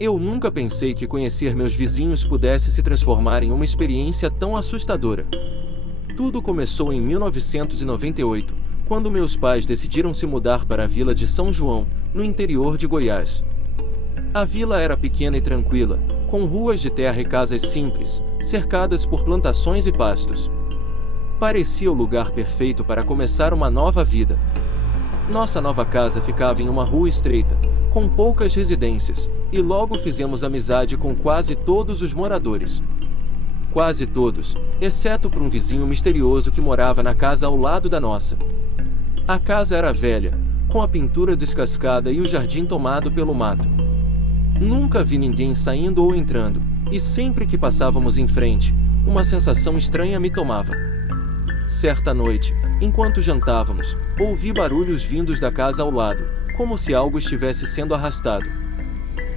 Eu nunca pensei que conhecer meus vizinhos pudesse se transformar em uma experiência tão assustadora. Tudo começou em 1998, quando meus pais decidiram se mudar para a vila de São João, no interior de Goiás. A vila era pequena e tranquila, com ruas de terra e casas simples, cercadas por plantações e pastos. Parecia o lugar perfeito para começar uma nova vida. Nossa nova casa ficava em uma rua estreita, com poucas residências, e logo fizemos amizade com quase todos os moradores. Quase todos, exceto por um vizinho misterioso que morava na casa ao lado da nossa. A casa era velha, com a pintura descascada e o jardim tomado pelo mato. Nunca vi ninguém saindo ou entrando, e sempre que passávamos em frente, uma sensação estranha me tomava. Certa noite, enquanto jantávamos, ouvi barulhos vindos da casa ao lado, como se algo estivesse sendo arrastado.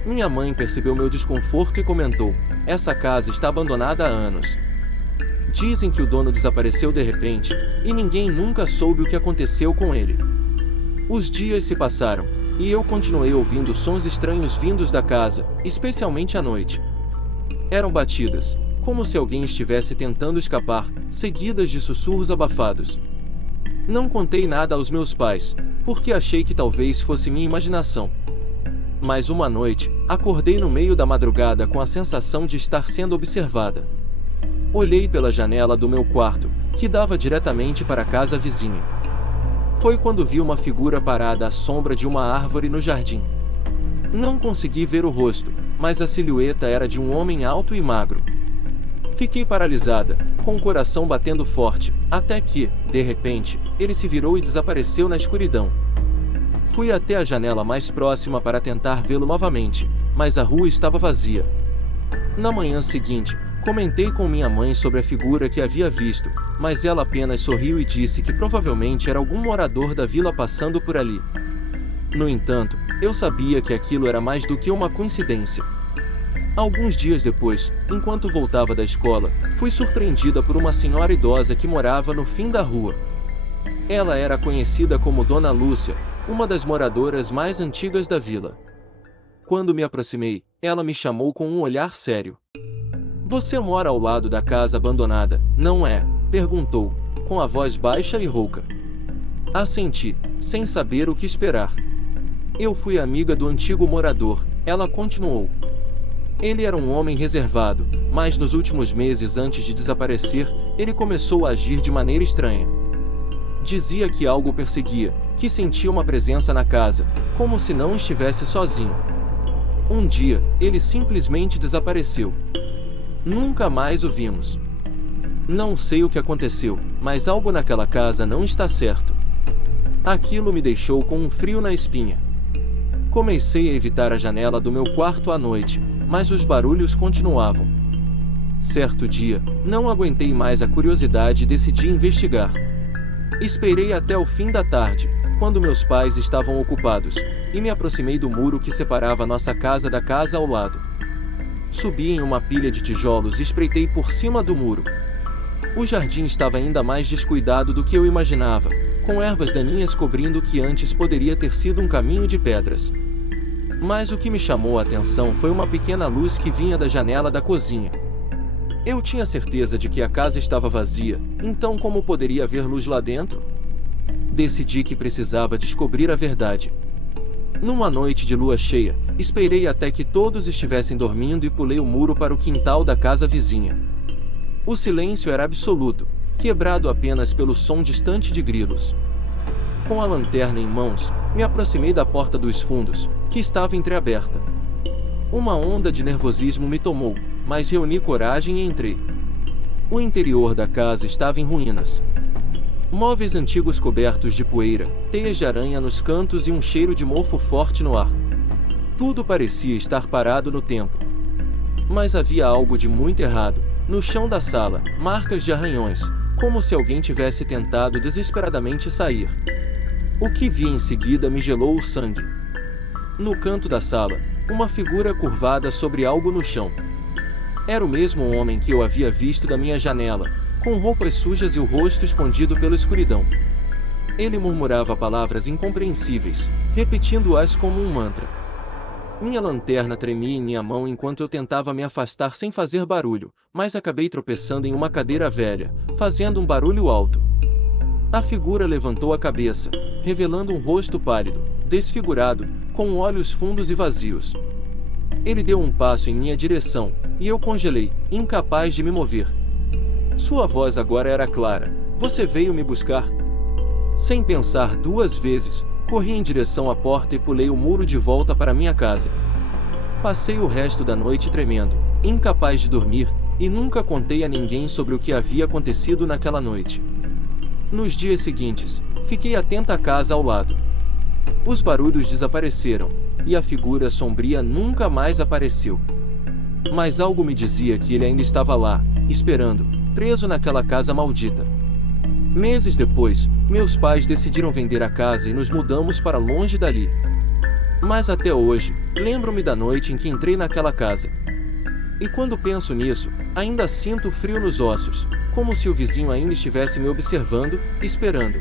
Minha mãe percebeu meu desconforto e comentou: "Essa casa está abandonada há anos. Dizem que o dono desapareceu de repente, e ninguém nunca soube o que aconteceu com ele." Os dias se passaram, e eu continuei ouvindo sons estranhos vindos da casa, especialmente à noite. Eram batidas, como se alguém estivesse tentando escapar, seguidas de sussurros abafados. Não contei nada aos meus pais, porque achei que talvez fosse minha imaginação. Mas uma noite, acordei no meio da madrugada com a sensação de estar sendo observada. Olhei pela janela do meu quarto, que dava diretamente para a casa vizinha. Foi quando vi uma figura parada à sombra de uma árvore no jardim. Não consegui ver o rosto, mas a silhueta era de um homem alto e magro. Fiquei paralisada, com o coração batendo forte, até que, de repente, ele se virou e desapareceu na escuridão. Fui até a janela mais próxima para tentar vê-lo novamente, mas a rua estava vazia. Na manhã seguinte, comentei com minha mãe sobre a figura que havia visto, mas ela apenas sorriu e disse que provavelmente era algum morador da vila passando por ali. No entanto, eu sabia que aquilo era mais do que uma coincidência. Alguns dias depois, enquanto voltava da escola, fui surpreendida por uma senhora idosa que morava no fim da rua. Ela era conhecida como Dona Lúcia, uma das moradoras mais antigas da vila. Quando me aproximei, ela me chamou com um olhar sério. "Você mora ao lado da casa abandonada, não é?" perguntou, com a voz baixa e rouca. Assenti, sem saber o que esperar. "Eu fui amiga do antigo morador", ela continuou. "Ele era um homem reservado, mas nos últimos meses antes de desaparecer, ele começou a agir de maneira estranha. Dizia que algo o perseguia, que sentia uma presença na casa, como se não estivesse sozinho. Um dia, ele simplesmente desapareceu. Nunca mais o vimos. Não sei o que aconteceu, mas algo naquela casa não está certo." Aquilo me deixou com um frio na espinha. Comecei a evitar a janela do meu quarto à noite, mas os barulhos continuavam. Certo dia, não aguentei mais a curiosidade e decidi investigar. Esperei até o fim da tarde, quando meus pais estavam ocupados, e me aproximei do muro que separava nossa casa da casa ao lado. Subi em uma pilha de tijolos e espreitei por cima do muro. O jardim estava ainda mais descuidado do que eu imaginava, com ervas daninhas cobrindo o que antes poderia ter sido um caminho de pedras. Mas o que me chamou a atenção foi uma pequena luz que vinha da janela da cozinha. Eu tinha certeza de que a casa estava vazia, então como poderia haver luz lá dentro? Decidi que precisava descobrir a verdade. Numa noite de lua cheia, esperei até que todos estivessem dormindo e pulei o muro para o quintal da casa vizinha. O silêncio era absoluto, quebrado apenas pelo som distante de grilos. Com a lanterna em mãos, me aproximei da porta dos fundos, que estava entreaberta. Uma onda de nervosismo me tomou, mas reuni coragem e entrei. O interior da casa estava em ruínas. Móveis antigos cobertos de poeira, teias de aranha nos cantos e um cheiro de mofo forte no ar. Tudo parecia estar parado no tempo. Mas havia algo de muito errado. No chão da sala, marcas de arranhões, como se alguém tivesse tentado desesperadamente sair. O que vi em seguida me gelou o sangue. No canto da sala, uma figura curvada sobre algo no chão. Era o mesmo homem que eu havia visto da minha janela, com roupas sujas e o rosto escondido pela escuridão. Ele murmurava palavras incompreensíveis, repetindo-as como um mantra. Minha lanterna tremia em minha mão enquanto eu tentava me afastar sem fazer barulho, mas acabei tropeçando em uma cadeira velha, fazendo um barulho alto. A figura levantou a cabeça, revelando um rosto pálido, desfigurado, com olhos fundos e vazios. Ele deu um passo em minha direção, e eu congelei, incapaz de me mover. Sua voz agora era clara. Você veio me buscar? Sem pensar duas vezes, corri em direção à porta e pulei o muro de volta para minha casa. Passei o resto da noite tremendo, incapaz de dormir, e nunca contei a ninguém sobre o que havia acontecido naquela noite. Nos dias seguintes, fiquei atenta à casa ao lado. Os barulhos desapareceram, e a figura sombria nunca mais apareceu. Mas algo me dizia que ele ainda estava lá, esperando, preso naquela casa maldita. Meses depois, meus pais decidiram vender a casa e nos mudamos para longe dali. Mas até hoje, lembro-me da noite em que entrei naquela casa. E quando penso nisso, ainda sinto frio nos ossos, como se o vizinho ainda estivesse me observando, esperando.